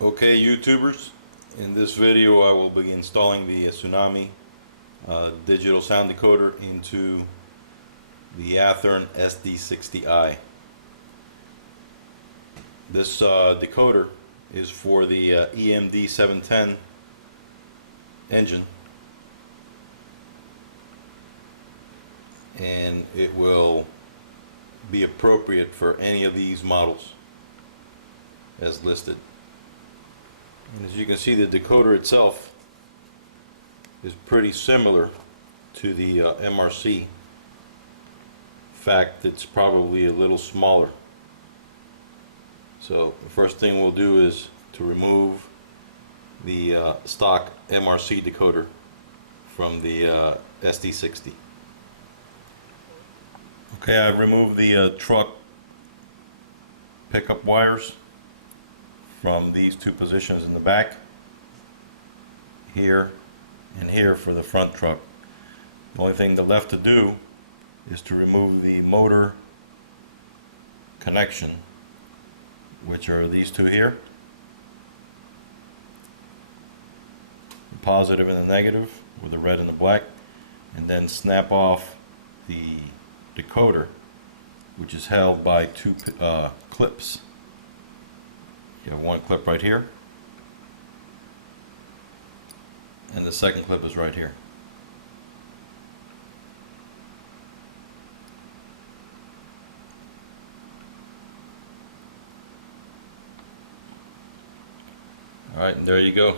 Okay, YouTubers, in this video I will be installing the Tsunami digital sound decoder into the Athearn SD60I. This decoder is for the EMD 710 engine, and it will be appropriate for any of these models as listed. And as you can see, the decoder itself is pretty similar to the MRC. In fact, it's probably a little smaller. So the first thing we'll do is to remove the stock MRC decoder from the SD60. Okay, I've removed the truck pickup wires from these two positions in the back, here and here for the front truck. The only thing left to do is to remove the motor connection, which are these two here, the positive and the negative with the red and the black, and then snap off the decoder, which is held by two clips. You have one clip right here, and the second clip is right here. Alright, and there you go.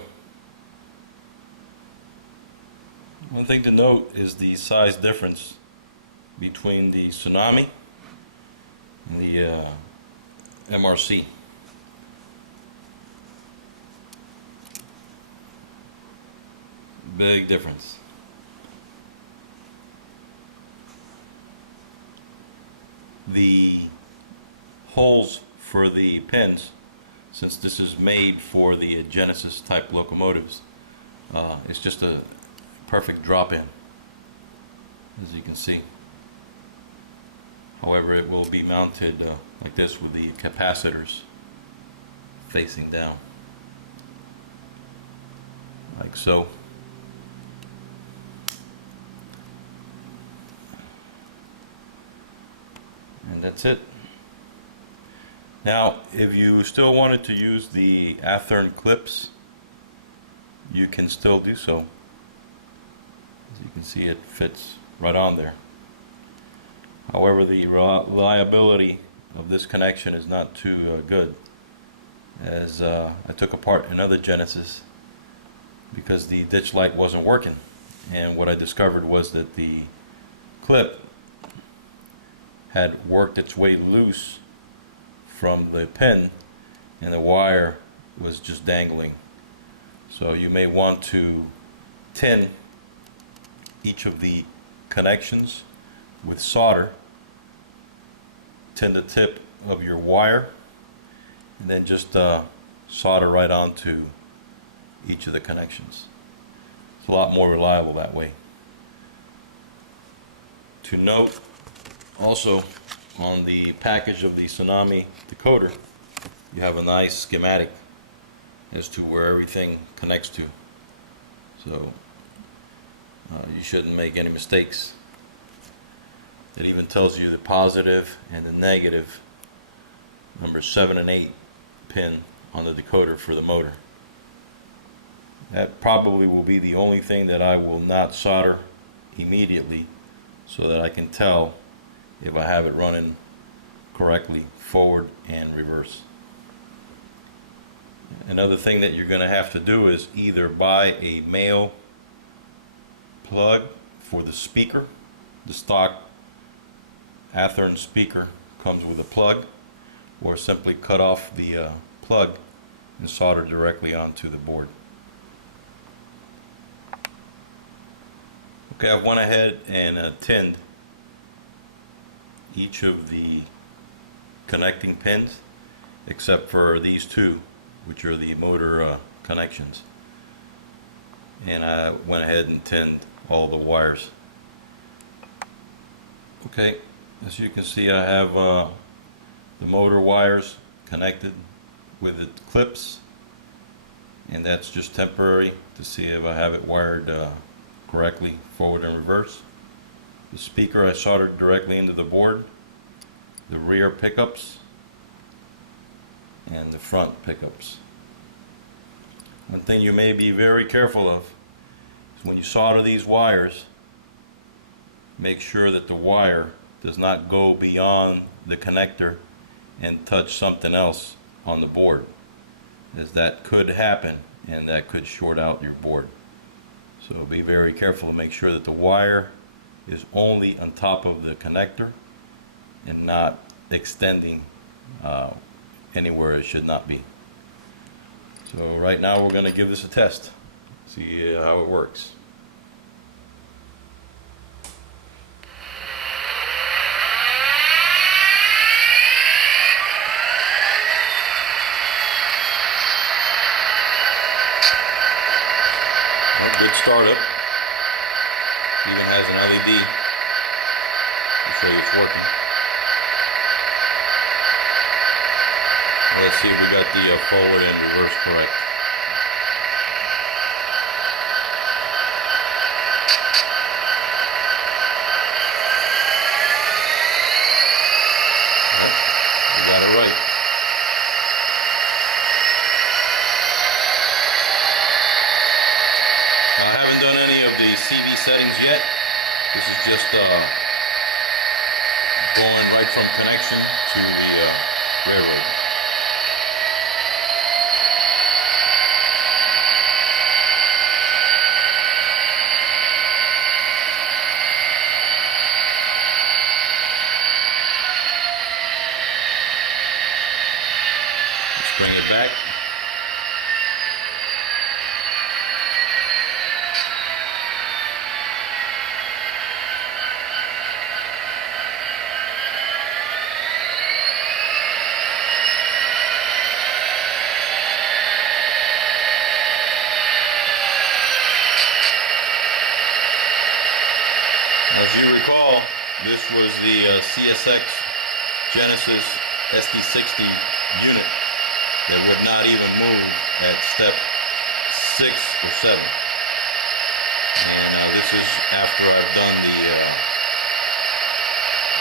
One thing to note is the size difference between the Tsunami and the MRC. Big difference. The holes for the pins, since this is made for the Genesis type locomotives, it's just a perfect drop-in, as you can see. However, it will be mounted like this with the capacitors facing down, like so. And that's it. Now, if you still wanted to use the Athearn clips, you can still do so. As you can see, it fits right on there. However, the reliability of this connection is not too good, as I took apart another Genesis because the ditch light wasn't working, and what I discovered was that the clip had worked its way loose from the pin, and the wire was just dangling. So you may want to tin each of the connections with solder, tin the tip of your wire, and then just solder right onto each of the connections. It's a lot more reliable that way. To note, also, on the package of the Tsunami decoder, you have a nice schematic as to where everything connects to. So you shouldn't make any mistakes. It even tells you the positive and the negative number 7 and 8 pin on the decoder for the motor. That probably will be the only thing that I will not solder immediately, so that I can tell if I have it running correctly, forward and reverse. Another thing that you're going to have to do is either buy a male plug for the speaker. The stock Athearn speaker comes with a plug, or simply cut off the plug and solder directly onto the board. Okay, I went ahead and tinned each of the connecting pins except for these two, which are the motor connections, and I went ahead and tinned all the wires. Okay, as you can see, I have the motor wires connected with the clips and that's just temporary to see if I have it wired correctly forward and reverse. The speaker I soldered directly into the board, the rear pickups, and the front pickups. One thing you may be very careful of is when you solder these wires, make sure that the wire does not go beyond the connector and touch something else on the board, as that could happen and that could short out your board. So be very careful to make sure that the wire is only on top of the connector and not extending anywhere it should not be. So right now we're going to give this a test, see how it works. Well, good startup. Even has an LED to show you it's working. Let's see if we got the forward and reverse correct. Yep, we got it right. Now, I haven't done any of the CV settings yet. This is just going right from connection to the railroad. Let's bring it back. As you recall, this was the CSX Genesis SD60 unit that would not even move at step 6 or 7. And this is after I've done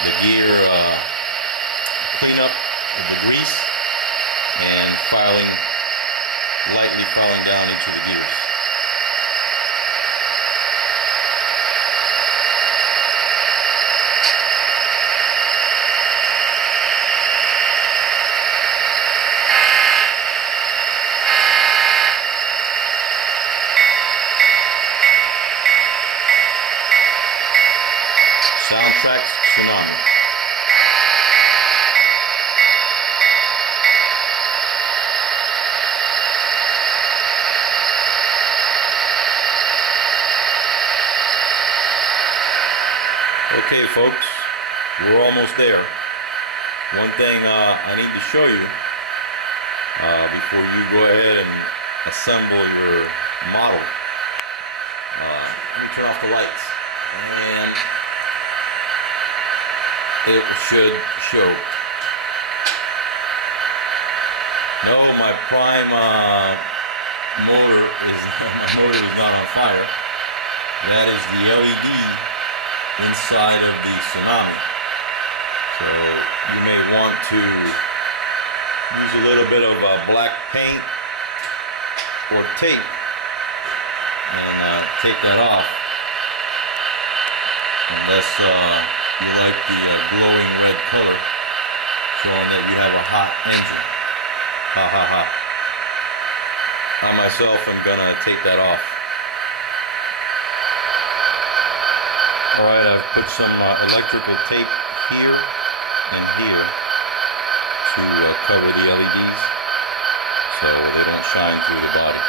the gear cleanup of the grease and lightly filing down each of the gears. Soundtrack's Tsunami. Okay, folks, we're almost there. One thing I need to show you before you go ahead and assemble your model. Let me turn off the lights. And it should show. No, my prime motor is not on fire. That is the LED inside of the Tsunami. So you may want to use a little bit of black paint or tape and take that off, unless you like the glowing red color showing that you have a hot engine. Ha ha ha. I myself am gonna take that off. Alright, I've put some electrical tape here and here to cover the LEDs so they don't shine through the body.